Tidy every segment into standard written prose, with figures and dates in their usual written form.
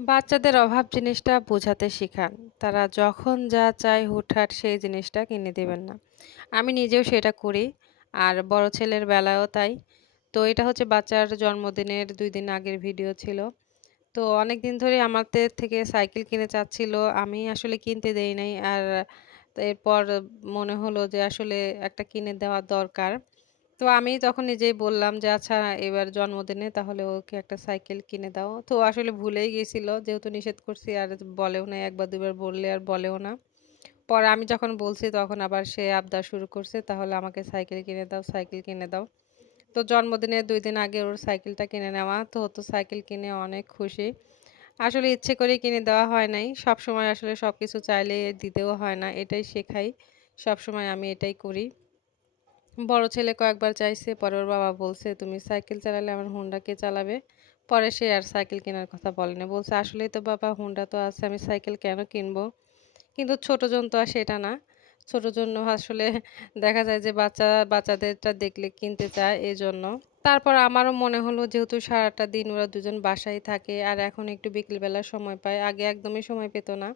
বাচ্চাদের অভাব জিনিসটা বোঝাতে শিখান। তারা যখন যা চায় হুটহাট সেই জিনিসটা কিনে দিবেন না। আমি নিজেও সেটা করি। আর বড় ছেলের বেলায়ও তাই। তো এটা হচ্ছে বাচ্চার জন্মদিনের ২ দিন আগের ভিডিও ছিল। তো অনেকদিন ধরেই আমাদের থেকে সাইকেল কিনতে চাচ্ছিল। আমি আসলে কিনতে দেই নাই। আর এরপর মনে হলো যে আসলে একটা কিনে দেওয়া দরকার। তো আমি তখন নিজেই বললাম যে, "আচ্ছা এবার জন্মদিনে তাহলে ওকে একটা সাইকেল কিনে দাও।" তো আসলে ভুলেই গেছিল। যেহেতু নিষেধ করছি আর বলেও নাই। ১ বার ২ বার বললে আর বলেও না। পরে আমি যখন বলছি তখন আবার সে আবদার শুরু করছে, "তাহলে আমাকে সাইকেল কিনে দাও, সাইকেল কিনে দাও।" তো জন্মদিনের ২ দিন আগে ওর সাইকেলটা কিনে নেওয়া। তো ও তো সাইকেল কিনে অনেক খুশি। আসলে ইচ্ছে করেই কিনে দেওয়া হয় নাই। সবসময় আসলে সবকিছু চাইলে দিতেও হয় না। এটাই শেখাই। সবসময় আমি এটাই করি। বড় ছেলে কয়েকবার চাইছে, পরে ওর বাবা বলছে, "তুমি সাইকেল চালালে আমার হোন্ডা কে চালাবে?" পরে সে আর সাইকেল কেনার কথা বলেনি। বলছে, "আসলেই তো বাবা হোন্ডা তো আছে, আমি সাইকেল কেন কিনবো?" কিন্তু ছোটজন তো আর সেটা না। ছোটর জন্য আসলে দেখা যায় যে বাচ্চাদেরটা দেখলে কিনতে চায় এজন্য। তারপর আমারও মনে হলো যেহেতু সারাটা দিন ওরা দুজন বাসায় থাকে আর এখন একটু বিকেলবেলা সময় পায়। আগে একদমই সময় পেত না।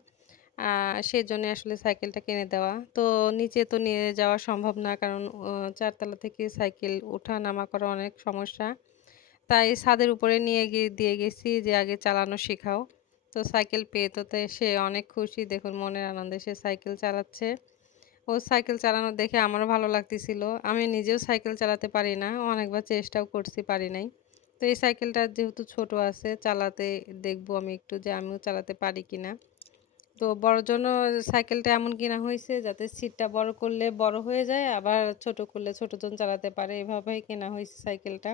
আ সেজন্যই আসলে সাইকেলটা কিনে দেওয়া। তো নিচে তো নিয়ে যাওয়া সম্ভব না। কারণ ৪ তলা থেকে সাইকেল ওঠা-নামা করা অনেক সমস্যা। তাই ছাদের উপরে নিয়ে গিয়ে দিয়ে গেছি যে, "আগে চালানো শিখাও।" তো সাইকেল পেয়ে তো সে অনেক খুশি। দেখুন মনের আনন্দে সে সাইকেল চালাচ্ছে। ওর সাইকেল চালানো দেখে আমারও ভালো লাগতেছিল। আমি নিজেও সাইকেল চালাতে পারি না। অনেকবার চেষ্টাও করছি, পারি নাই। তো এই সাইকেলটা যেহেতু ছোট আছে, চালাতে দেখবো আমি একটু যে আমিও চালাতে পারি কিনা। তো বড়র জন্য সাইকেলটা এমন কিনা হইছে যাতে সিটটা বড় করলে বড় হয়ে যায়, আবার ছোট করলে ছোটজন চালাতে পারে। এভাবেই কেনা হইছে সাইকেলটা।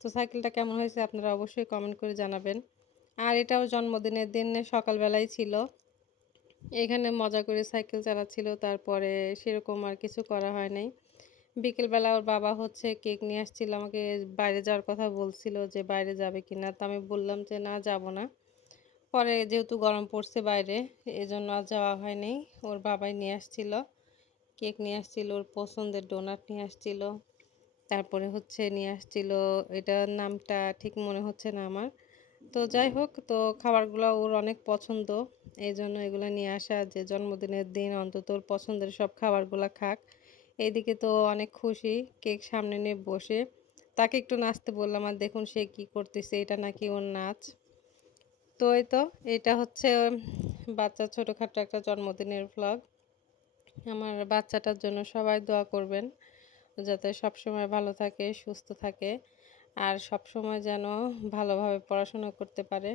তো সাইকেলটা কেমন হয়েছে আপনারা অবশ্যই কমেন্ট করে জানাবেন। আর এটাও জন্মদিনের দিন সকালবেলায় ছিল। এখানে মজা করে সাইকেল চালাচ্ছিল। তারপরে সেরকম আর কিছু করা হয় নাই। বিকেলবেলা ওর বাবা হচ্ছে কেক নিয়ে আসছিল। আমাকে বাইরে যাওয়ার কথা বলছিল যে, বাইরে যাবে কিনা? তো আমি বললাম যে, "না, যাব না।" পরে যেহেতু গরম পড়ছে বাইরে, এজন্য আর যাওয়া হয় নাই। ওর বাবাই নিয়ে আসছিল। কেক নিয়ে আসছিল, ওর পছন্দের ডোনাট নিয়ে আসছিল। তারপরে হচ্ছে নিয়ে আসছিল, এটার নামটা ঠিক মনে হচ্ছে না আমার। তো যাই হোক, তো খাবারগুলা ওর অনেক পছন্দ। এজন্য এগুলা নিয়ে আসা যে জন্মদিনের দিন অন্তত ওর পছন্দের সব খাবারগুলা খাক। এইদিকে তো অনেক খুশি, কেক সামনে নিয়ে বসে। তাকে একটু নাচতে বললাম আর দেখুন সে কি করতেছে, এটা নাকি ওর নাচ। তো এই তো, এটা হচ্ছে বাচ্চার ছোটখাটো একটা জন্মদিনের ভ্লগ। আমার বাচ্চাটার জন্য সবাই দোয়া করবেন। যাতে সবসময় ভালো থাকে, সুস্থ থাকে। আর সবসময় যেন ভালোভাবে পড়াশোনা করতে পারে।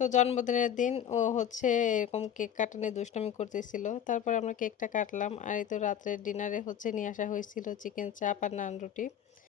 তো জন্মদিনের দিন ও হচ্ছে এরকম কেক কাটা নিয়ে দুষ্টামি করতেছিল। তারপরে আমরা কেকটা কাটলাম। আর এই তো রাত্রের ডিনারে হচ্ছে নিয়ে আসা হয়েছিল চিকেন চাপ আর নান রুটি।